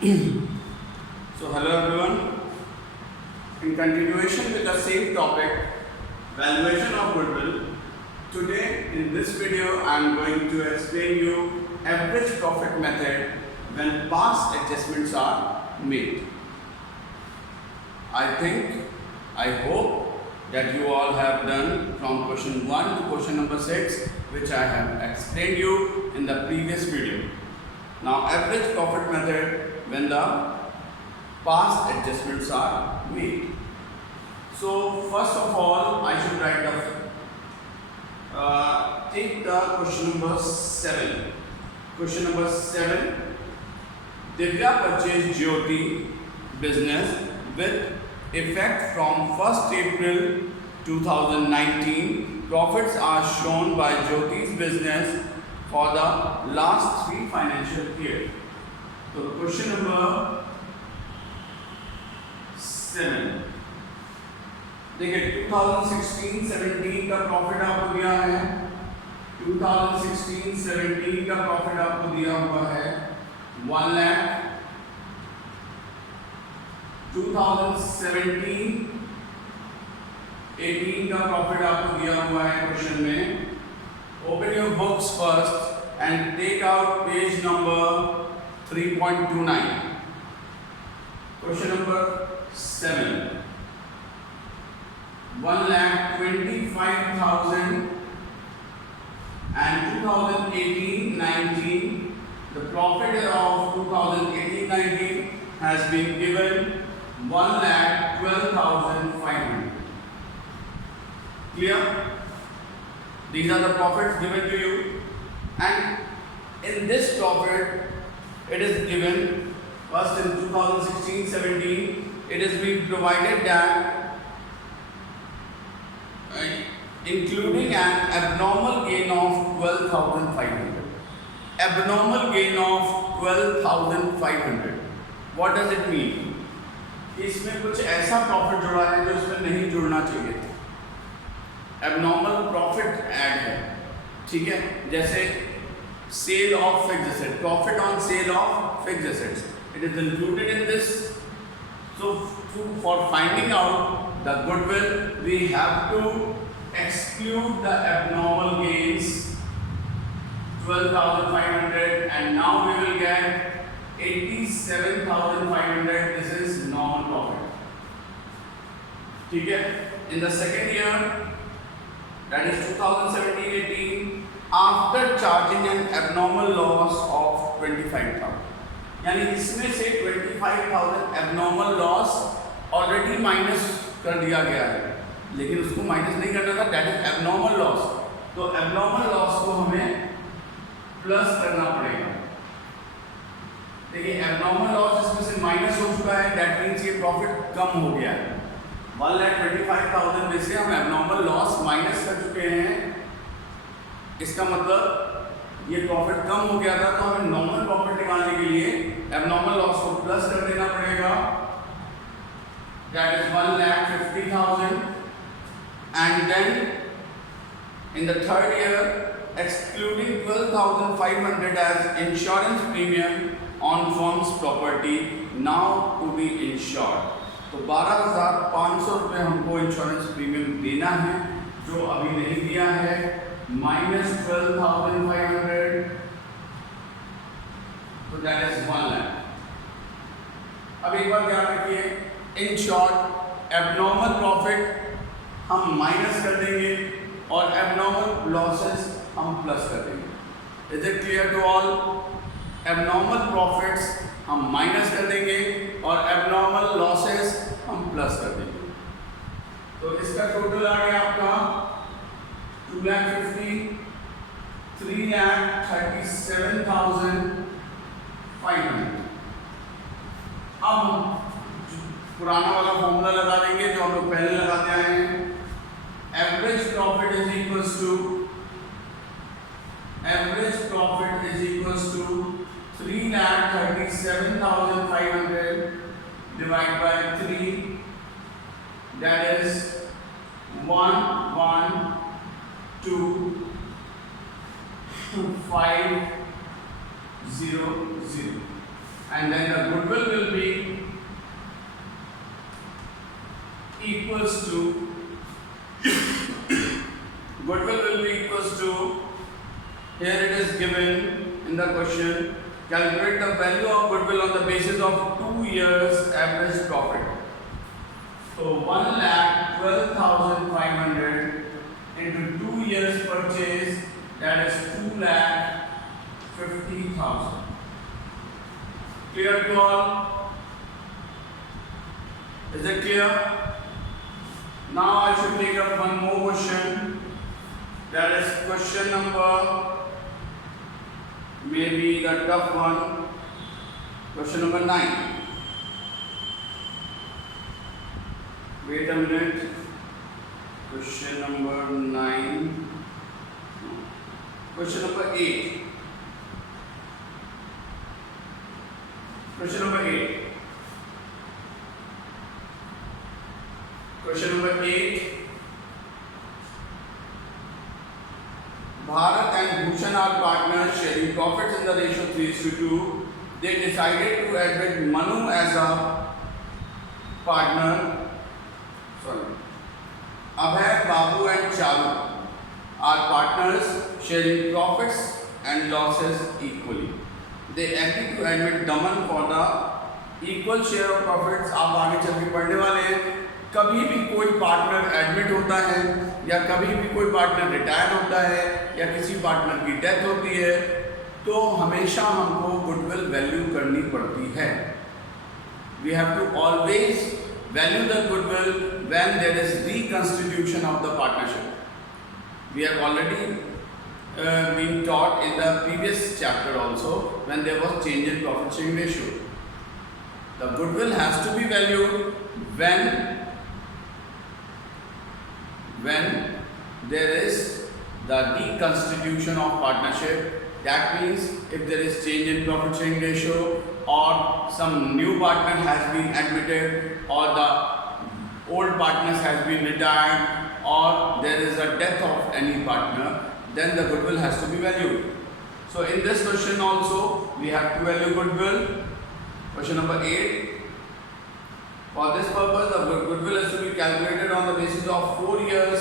So hello everyone. In continuation with the same topic, valuation of goodwill. Today in this video I am going to explain you average profit method when past adjustments are made. I hope that you all have done from question 1 to question number 6, which I have explained you in the previous video. Now average profit method when the past adjustments are made. So first of all, I should write take the question number 7. Question number 7. Divya purchased Jyoti business with effect from 1st April 2019. Profits are shown by Jyoti's business for the last 3 financial years. So question number 7. देखिए 2016-17 का profit आपको दिया है, 2016-17 का profit आपको दिया हुआ है 1 लाख। 2017-18 का प्रॉफिट आपको दिया हुआ है क्वेश्चन में। Open your books first and take out page number 3.29. Question number 7. 1,25,000 and 2018-19. The profit of 2018-19 has been given 1,12,500. Clear? These are the profits given to you, and in this profit it is given first in 2016-17 it is being provided that including an abnormal gain of 12,500. Abnormal gain of 12,500. What does it mean? इसमें कुछ ऐसा profit जुड़ा है जो इसमें नहीं जुड़ना चाहिए था। एबनॉर्मल प्रॉफिट ऐड है, ठीक है। जैसे sale of fixed asset, profit on sale of fixed assets, it is included in this. So for finding out the goodwill we have to exclude the abnormal gains 12,500, and now we will get 87,500. This is normal profit, ठीक है। In the second year, that is 2017-18, after charging an abnormal loss of 25,000, यानी इसमें से 25,000 abnormal loss already minus कर दिया गया है, लेकिन उसको माइनस नहीं करना था, दैट इज एबनॉर्मल लॉस। तो एबनॉर्मल लॉस को हमें प्लस करना पड़ेगा। देखिए एबनॉर्मल लॉस इसमें से माइनस हो चुका है, दैट मीन्स ये प्रॉफिट कम हो गया है। 1,25,000 में से हम एबनॉर्मल लॉस माइनस कर चुके हैं, इसका मतलब ये प्रॉफिट कम हो गया था। तो हमें नॉर्मल प्रॉफिट निकालने के लिए एबनॉर्मल लॉस को प्लस कर देना पड़ेगा, that is 1,50,000। And then in the third year, excluding 12,500 as insurance premium on firm's property now to be insured. तो 12,500 रुपये हमको इंश्योरेंस प्रीमियम देना है जो अभी नहीं दिया है, माइनस 12,500, तो दैट इज 1 लाख। अब एक बार ध्यान रखिए, इन शॉर्ट एबनॉर्मल प्रॉफिट हम माइनस कर देंगे और एबनॉर्मल लॉसेस हम प्लस कर देंगे। Is it clear to all? Abnormal profits हम माइनस कर देंगे और एबनॉर्मल लॉसेस हम प्लस कर देंगे। तो इसका टोटल आ गया आपका 2,50,000, 3,37,500। अब पुराना वाला फॉर्मूला लगा देंगे जो हम लोग पहले लगाते आए हैं। Average profit is equals to 3,37,500 divided by 3, that is 1,1,2,5,0,0, and then the goodwill will be equals to here it is given in the question, calculate the value of goodwill on the basis of 2 years average profit. So 1,12,500 into 2 years purchase, that is 2,50,000. Clear to all? Is it clear? Now I should take up one more question. That is question number, maybe the tough one, question number 9. Wait a minute. Question number 9. Question number 8. Question number 8. Question number 8. Bharat and Bhushan are partners sharing profits in the ratio 3:2. They decided to admit Manu as a partner. Abhay, Babu and Charu are partners sharing profits and losses equally. They agreed to admit Daman for the equal share of profits. आप आगे चल के पढ़ने वाले हैं. कभी भी कोई पार्टनर एडमिट होता है या कभी भी कोई पार्टनर रिटायर होता है या किसी पार्टनर की डेथ होती है तो हमेशा हमको गुडविल वैल्यू करनी पड़ती है. We have to always value the goodwill when there is reconstitution of the partnership. We have already been taught in the previous chapter also when there was change in profit sharing ratio. The goodwill has to be valued when there is the reconstitution of partnership. That means if there is change in profit sharing ratio or some new partner has been admitted or the old partners has been retired or there is a death of any partner, then the goodwill has to be valued. So in this question also we have to value goodwill. Question number 8. For this purpose, the goodwill is to be calculated on the basis of 4 years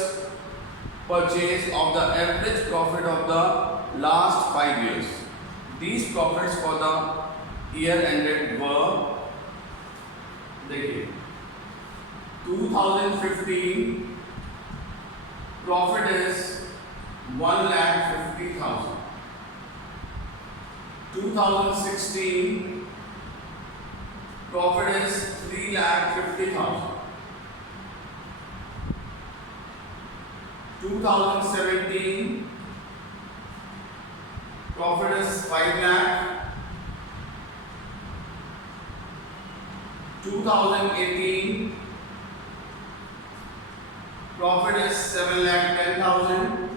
purchase of the average profit of the last 5 years. These profits for the year ended were, देखिए, 2015 profit is 1,50,000. 2016 profit is 3,50,000. 2017 profit is 5 lakh. 2018 profit is 7,10,000.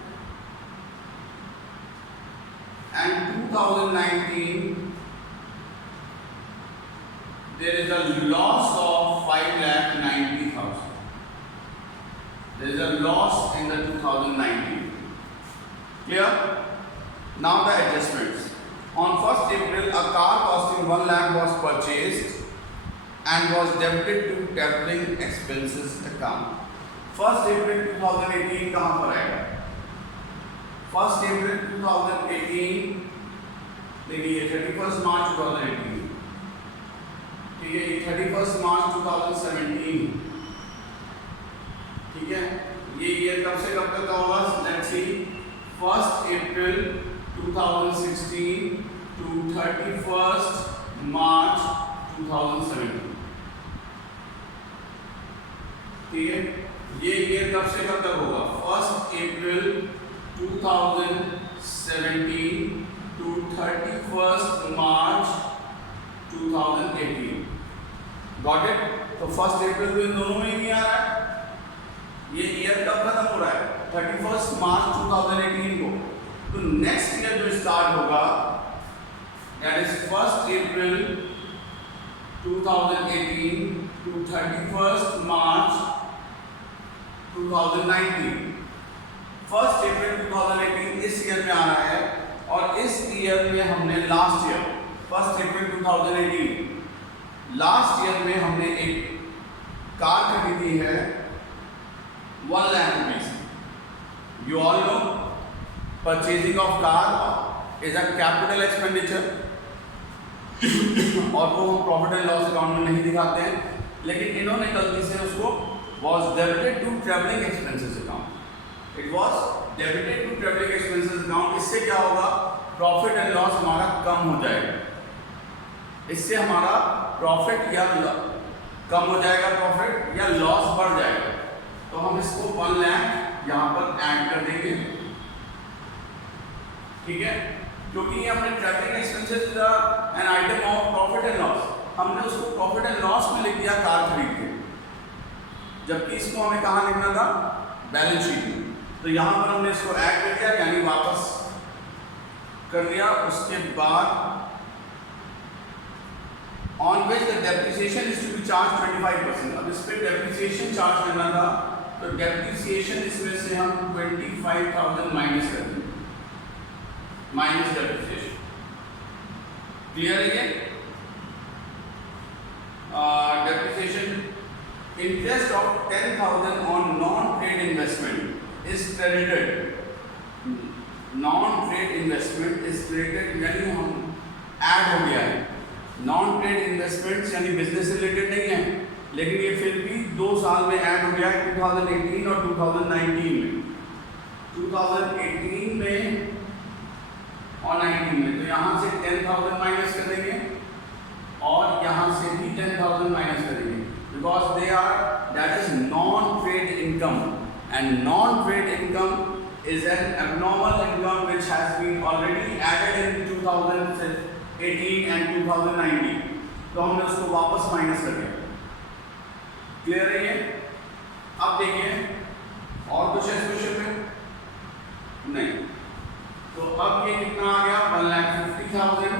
And 2019 there is a loss of 5,90,000. There is a loss in the 2019. Clear? Now the adjustments. On 1st April, a car costing 1 lakh was purchased and was debited to traveling expenses account. 1st April 2018 कहाँ पर आएगा? 1st April 2018 देखिए 31st March 2018. ठीक है, 31st March 2017. ठीक है, ये year कब से कब तक का होगा? Let's see, 1st April 2016 to 31st March 2017. ठीक है, ये ईयर कब से कब तक होगा? 1st April 2017 to 31st March 2018. Got it? तो 1st April तो इन दोनों में ही नहीं आ रहा है. ये ईयर कब खत्म हो रहा है? 31st March 2018 को. तो नेक्स्ट ईयर जो स्टार्ट होगा that is 1st April 2018 to 31st March 2019. 1st April 2018 इस ईयर में आ रहा है और इस ईयर में हमने last year 1st April 2018 last year में हमने एक कार खरीदी है 1 lakh rupees. You all know purchasing of car is a capital expenditure और वो हम प्रॉफिट एंड लॉस अकाउंट में नहीं दिखाते हैं, लेकिन इन्होंने गलती से उसको was debited to travelling expenses account. It was debited to travelling expenses account. इससे क्या होगा, प्रॉफिट एंड लॉस हमारा कम हो जाएगा। इससे हमारा प्रॉफिट या कम हो जाएगा, प्रॉफिट या लॉस बढ़ जाएगा। तो हम इसको 1 लाख यहाँ पर ऐड कर देंगे, ठीक है, क्योंकि ये हमने travelling expenses an item of profit and loss, हमने उसको प्रॉफिट एंड लॉस में लिख दिया कार खरीद के, जबकि इसको हमें कहाँ लिखना था, बैलेंस शीट में। तो यहाँ पर हमने इसको ऐड कर दिया, यानी वापस कर दिया। उसके बाद on which the depreciation is to be charge 25%। अब इस पे डेप्रिसिएशन चार्ज करना था, तो डेप्रिसिएशन इसमें से हम 25,000 माइनस कर देंगे, माइनस डेप्रिसिएशन। क्लियर है ये? Depreciation interest of 10,000 on non trade investment is credited. Non trade investment is credited, यानी हम ऐड हो गया है। नॉन ट्रेड इन्वेस्टमेंट्स यानी बिजनेस से रिलेटेड नहीं है, लेकिन ये फिर भी 2 साल में ऐड हो गया है, 2018 और 2019 में। 2018 में और 19 में, तो यहाँ से 10,000 माइनस कर देंगे और यहाँ से भी 10,000 माइनस करेंगे, because they are that is non trade income, and non trade income is an abnormal income which has been already added in 2018 and 2019, तो हमने उसको वापस माइनस कर दिया। क्लियर है ये? अब देखिए और कुछ है इस क्वेश्चन में नहीं, तो अब ये कितना आ गया, 1,50,000,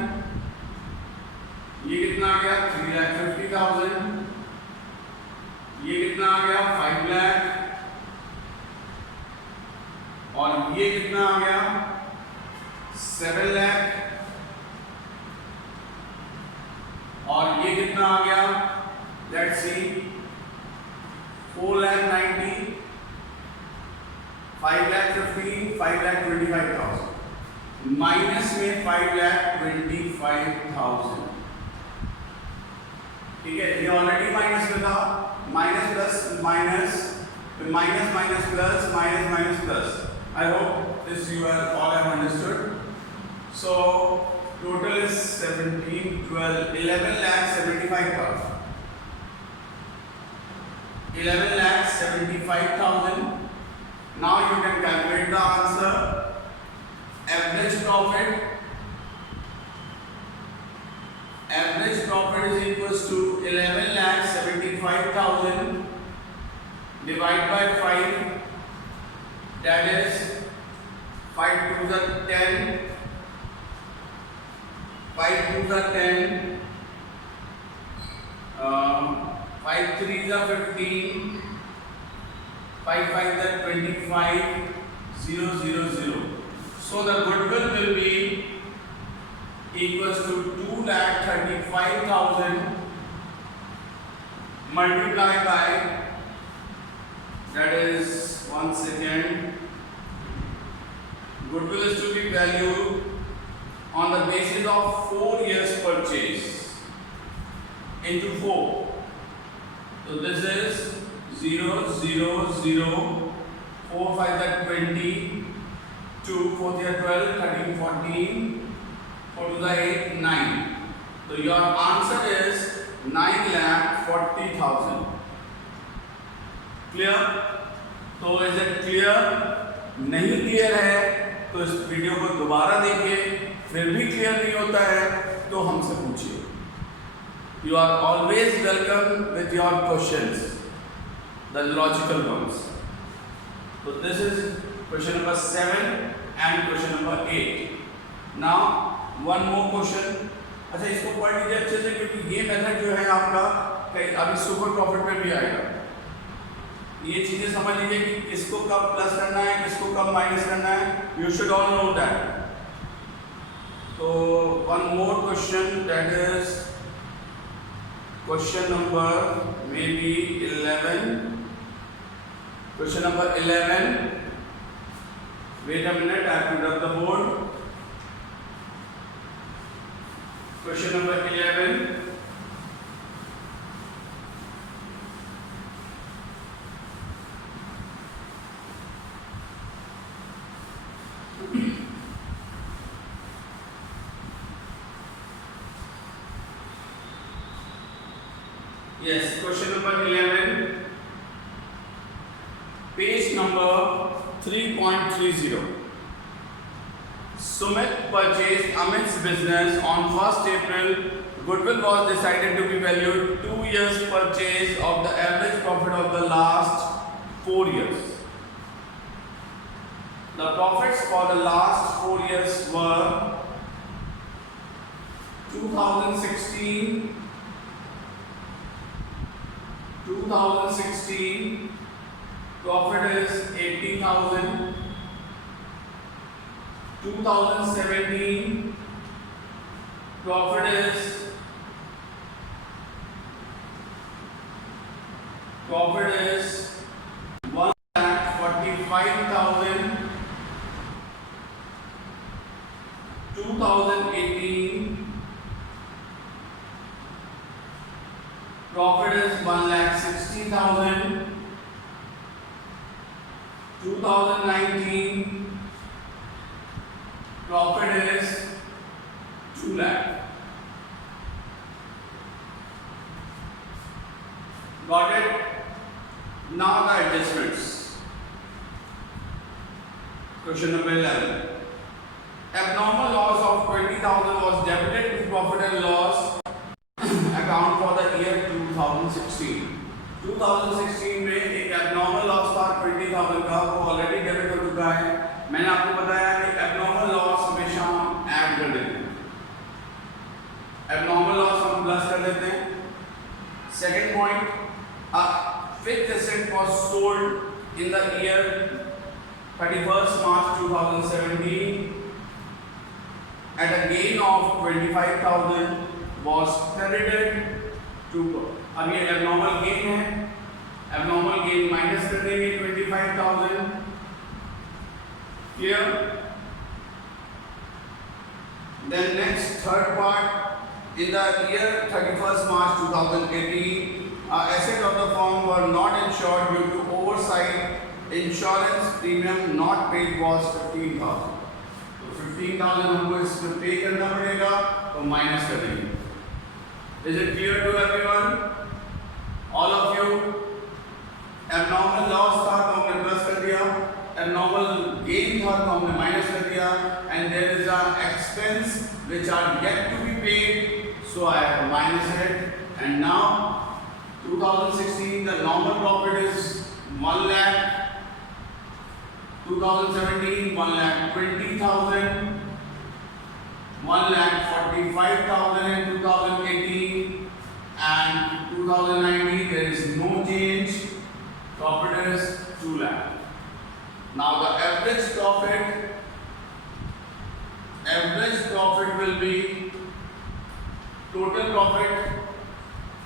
ये कितना आ गया, 3,50,000, ये कितना आ गया, 5 लाख, और ये कितना आ गया, 7 लाख, और ये कितना आ गया, लेट्स सी, 4,90,000, 5,15,000, 5,25,000, माइनस में 5,25,000, ठीक है, ये ऑलरेडी माइनस में था, minus plus minus, minus minus plus, minus minus plus. I hope this you all have understood. So total is 17, 12, 11,75,000. 11,75,000. Now you can calculate the answer. Average profit. Average profit is equals to 11,75,000 divided by 5. That is 5 to the 10, 5 to the 10, 5 3 the 15, 5 5 the 25, 0 0 0. So the goodwill will be equals to 2,35,000 multiplied by, that is, one second, goodwill is to be valued on the basis of 4 years purchase into 4. So this is 0 0 0, 4 5 that 20, 2 4 3 12, 13 14, 4 2 the 8 9. So your answer is 9,40,000. Clear? तो is it clear? नहीं clear है तो इस video को दोबारा देखिए, फिर भी क्लियर नहीं होता है तो हमसे पूछिए। You are always welcome with your questions, the logical ones. तो this is question number 7 and question number 8। Now one more question. अच्छा, इसको पढ़ लीजिए अच्छे से, क्योंकि ये मेथड जो है आपका कहीं अभी सुपर प्रॉफिट में भी आएगा। ये चीजें समझ लीजिए कि किसको कब प्लस करना है, किसको कब माइनस करना है, you should all know that. तो one more question, that is Question number maybe 11. Question number 11. Wait a minute, I have put up the board. Question number 11. Yes, question number 11, page number 3.30. Sumit purchased Amit's business on 1st April. Goodwill was decided to be valued 2 years purchase of the average profit of the last 4 years. The profits for the last 4 years were 2016 profit is 80,000. 2017 profit is 1,45,000. 2018 profit is 1,60,000. 2019 profit is 2 lakh. Got it? Now the adjustments. Question number 11. Abnormal loss of 20,000 was debited to profit and loss account for the year 2016. 2016 में एक abnormal loss था 20,000 का, वो already debit हो चुका है. मैंने आपको बताया कि एबनॉर्मल लॉस हमेशा हम ऐड कर देते हैं. एबनॉर्मल लॉस हम प्लस कर देते हैं. Second point, fixed asset was sold in the year 31st March 2017 at a gain of 25,000 was credited to. अब ये एबनॉर्मल गेन है, एबनॉर्मल गेन माइनस कर देंगे 25,000. Clear? Then next third part, in the year 31st March 2018, assets of the firm were not insured due to oversight. Insurance premium not paid was 15,000. तो 15,000 हमको इसमें पे करना पड़ेगा तो माइनस कर देंगे. Is it clear to everyone? All of you? Abnormal loss था तो हमने प्लस कर दिया, abnormal gain था तो हमने माइनस कर दिया, and there is a expense which are yet to be paid, so I have minus it. And now 2016 the normal profit is 1 lakh. 2017 1,20,000. 1,45,000 in 2018, and 2019 there is no change. Profit is 2 lakh. Now the average profit will be total profit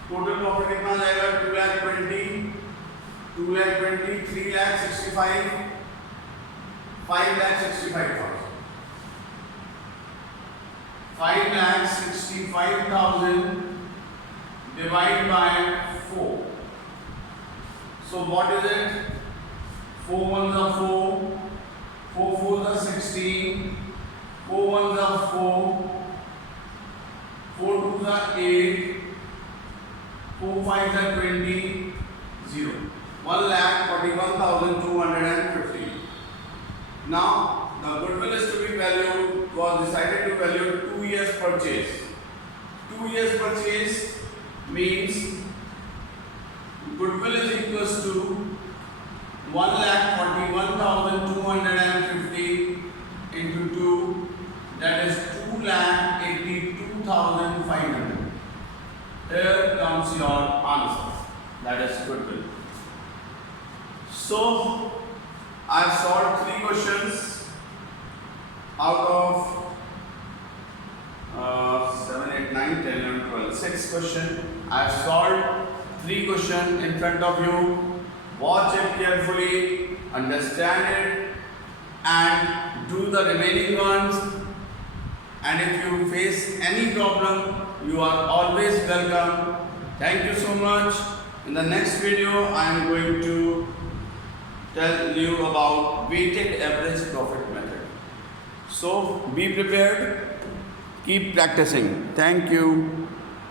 कितना जाएगा? 2,20,000, 3,65,000, 5,65,000. 5,65,000 divided by 4. So what is it? 4 ones are 4, 4 fours are 16, 4 ones are 4, 4 twos are 8, 4 fives are 20, 0. 1,41,250. Now the goodwill is to be valued, was decided to value 2 years purchase. 2 years purchase means goodwill is equals to 1,41,250 into 2, that is 2,82,500. Here comes your answer, that is goodwill. So I have solved 3 questions out of 7, 8, 9, 10, 11, 12, 6 this question. I have solved 3 questions in front of you. Watch it carefully, understand it, and do the remaining ones. And if you face any problem, you are always welcome. Thank you so much. In the next video, I am going to tell you about weighted average profit method. So be prepared, keep practicing. Thank you.